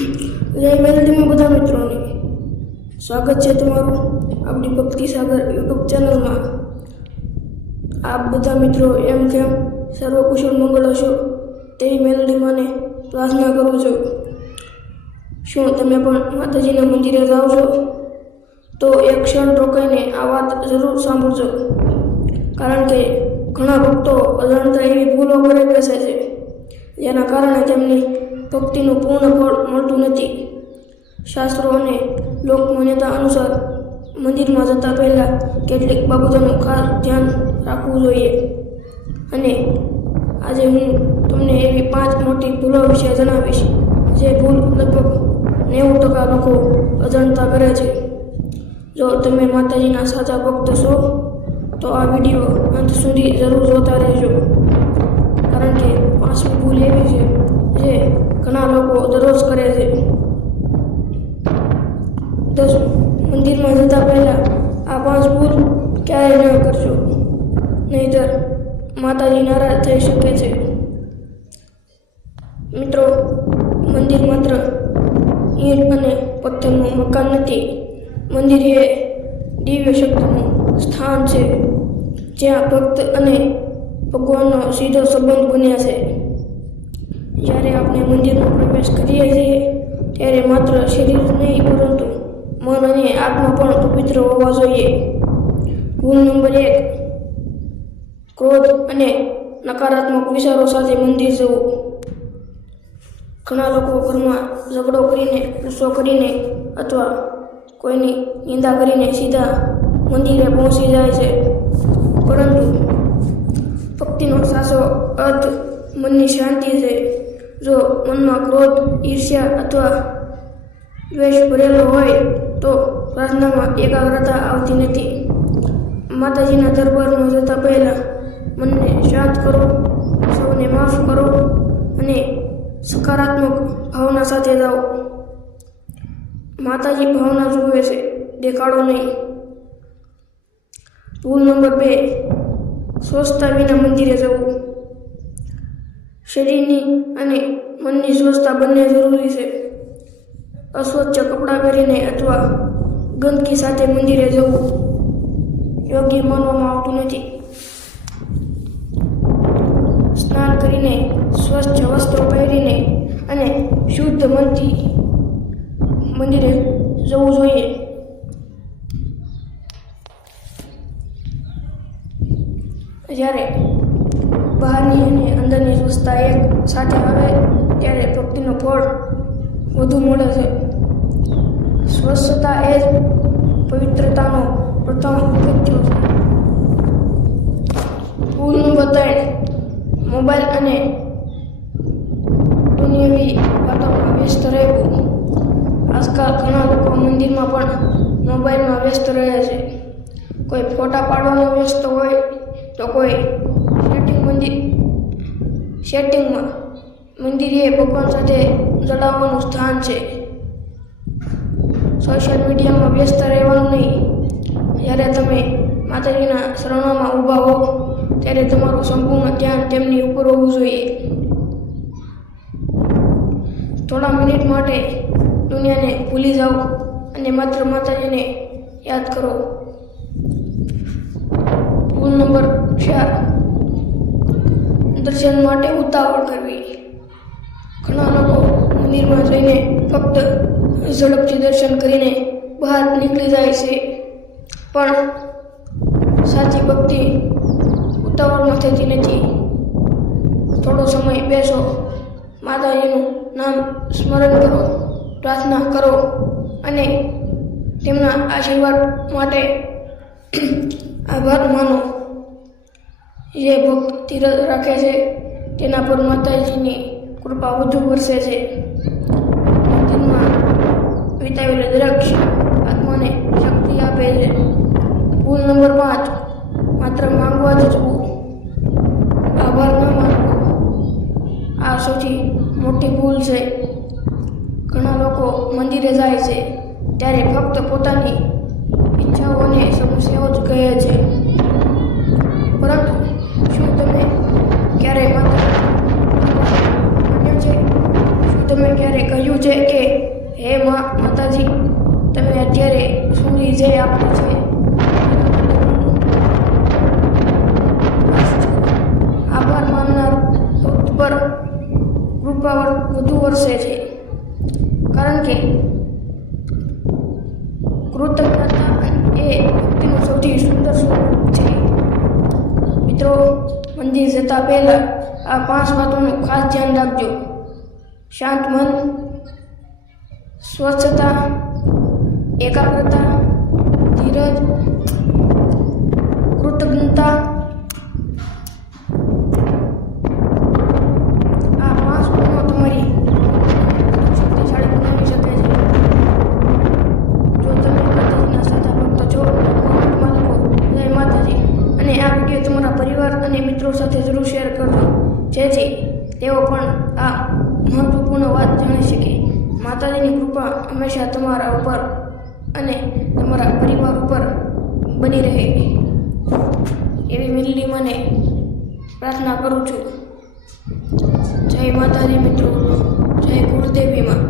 જય મેલડીમાં બધા મિત્રોને સ્વાગત છે તમારું આપણી ભક્તિ સાગર યુટ્યુબ ચેનલમાં. આપ બધા મિત્રો એમ કેમ સર્વકુશળ મંગળ હશો તેવી મેલડીમાંને પ્રાર્થના કરું છું. શું તમે પણ માતાજીના મંદિરે જાઓ છો? તો એક ક્ષણ રોકાઈને આ વાત જરૂર સાંભળજો, કારણ કે ઘણા ભક્તો અજાણતા એવી ભૂલો કરી બેસે છે જેના કારણે તેમની ભક્તિનું પૂર્ણ ફળ મળતું નથી. શાસ્ત્રો અને લોકમાન્યતા અનુસાર મંદિરમાં જતા પહેલાં કેટલીક બાબતોનું ખાસ ધ્યાન રાખવું જોઈએ, અને આજે હું તમને એવી 5 મોટી ભૂલો વિશે જણાવીશ જે ભૂલ લગભગ 90% લોકો અજાણતા કરે છે. જો તમે માતાજીના સાચા ભક્ત છો તો આ વિડીયો અંત સુધી જરૂર જોતા રહેજો, કારણ કે 5મી ભૂલ એવી છે જે ઘણા લોકો દરરોજ કરે છે. મંદિરમાં જતા પહેલાં આ 5 ભૂલ ક્યારેય ન કરશો, નહીંતર માતાજી નારાજ થઈ શકે છે. મિત્રો, મંદિર માત્ર ઈંટ અને પથ્થરનું મકાન નથી. મંદિર એ દિવ્ય શક્તિનું સ્થાન છે, જ્યાં ભક્ત અને ભગવાનનો સીધો સંબંધ બન્યા છે. જ્યારે આપણે મંદિરમાં પ્રવેશ કરીએ છીએ ત્યારે માત્ર શરીર નહીં, પરંતુ મન અને આત્મા પણ પવિત્ર હોવા જોઈએ. ભૂલ નંબર 1: ક્રોધ અને નકારાત્મક વિચારો સાથે મંદિર જવું. ઘણા લોકો ઘરમાં ઝઘડો કરીને, ગુસ્સો કરીને અથવા કોઈની નિંદા કરીને સીધા મંદિરે પહોંચી જાય છે, પરંતુ ભક્તિનો સાચો અર્થ મનની શાંતિ છે. જો મનમાં ક્રોધ, ઈર્ષ્યા અથવા દ્વેષ ભરેલો હોય તો પ્રાર્થનામાં એકાગ્રતા આવતી નથી. માતાજીના દરબારમાં જતા પહેલાં મનને શાંત કરો, સૌને માફ કરો અને સકારાત્મક ભાવના સાથે જાઓ. માતાજી ભાવના જુએ છે, દેખાડો નહીં. ભૂલ નંબર 2: સ્વચ્છતા વિના મંદિરે જવું. શરીરની અને મનની સ્વચ્છતા બંને જરૂરી છે. અસ્વચ્છ કપડાં પહેરીને અથવા ગંદકી સાથે મંદિરે જવું યોગ્ય માનવામાં આવતું નથી. સ્નાન કરીને, સ્વચ્છ વસ્ત્રો પહેરીને અને શુદ્ધ મનથી મંદિરે જવું જોઈએ. જ્યારે બહારની અને અંદરની સ્વચ્છતા એક સાથે આવે ત્યારે ભક્તિનું ફળ વધુ મળે છે. સ્વચ્છતા એ જ પવિત્રતાનો પ્રથમ પગથિયું છે. ભૂલ નંબર 3: મોબાઈલ અને દુનિયાવી વાતોમાં વ્યસ્ત રહેવું. આજકાલ ઘણા લોકો મંદિરમાં પણ મોબાઈલમાં વ્યસ્ત રહે છે. કોઈ ફોટા પાડવામાં વ્યસ્ત હોય તો કોઈ સેટિંગમાં. મંદિર એ ભગવાન સાથે જોડાવાનું સ્થાન છે. સોશિયલ મીડિયામાં વ્યસ્ત રહેવાનું નહીં. જ્યારે તમે માતાજીના શરણોમાં ઊભા હો ત્યારે તમારું સંપૂર્ણ ધ્યાન તેમની ઉપર હોવું જોઈએ. થોડા મિનિટ માટે દુનિયાને ભૂલી જાઓ અને માત્ર માતાજીને યાદ કરો. ભૂલ નંબર 4: દર્શન માટે ઉતાવળ કરવી. ઘણા લોકો મંદિરમાં જઈને ફક્ત ઝડપથી દર્શન કરીને બહાર નીકળી જાય છે, પણ સાચી ભક્તિ ઉતાવળમાં થતી નથી. થોડો સમય બેસો, માતાજીનું નામ સ્મરણ કરો, પ્રાર્થના કરો અને તેમના આશીર્વાદ માટે આભાર માનો. જે ભક્ત ધીરજ રાખે છે તેના પર માતાજીની કૃપા વધુ વરસે છે. મંદિરમાં વિતાવેલ દરેક આત્માને શક્તિ આપે છે. ભૂલ નંબર 5: માત્ર માંગવા જ જવું, આભાર ન માનવો. આ સૌથી મોટી ભૂલ છે. ઘણા લોકો મંદિરે જાય છે ત્યારે ફક્ત પોતાની ઈચ્છાઓ અને સમસ્યાઓ જ કહે છે, પરંતુ શું તમે ક્યારેય માત્ર શું તમે ક્યારે કહ્યું છે કે હે માતાજી, તમે અત્યારે સુધી જે આપ્યું છે આભાર માનનાર ભક્ત પર કૃપા વધુ વરસે છે, કારણ કે કૃતજ્ઞતા એ ભક્તિનું સૌથી સુંદર સ્વરૂપ છે. મિત્રો, મંદિર જતા પહેલા આ 5 વાતોનું ખાસ ધ્યાન રાખજો. શાંત મન, સ્વચ્છતા, એકાગ્રતા, ધીરજ, કૃતજ્ઞતા. આ 5 ગુણો તમારી શક્તિશાળી બનાવી શકે છે. જો તમે માતાજીના સાચા ભક્ત છો તો કોમેન્ટમાં લખો જય માતાજી, અને આ વિડીયો તમારા પરિવાર અને મિત્રો સાથે જરૂર શેર કરજો, જેથી તેઓ પણ આ મહત્વપૂર્ણ વાત જાણી શકે. માતાજીની કૃપા હંમેશા તમારા ઉપર અને તમારા પરિવાર ઉપર બની રહે એવી મિલ્લી મને પ્રાર્થના કરું છું. જય માતાજી મિત્રો, જય ગુરુદેવી માં.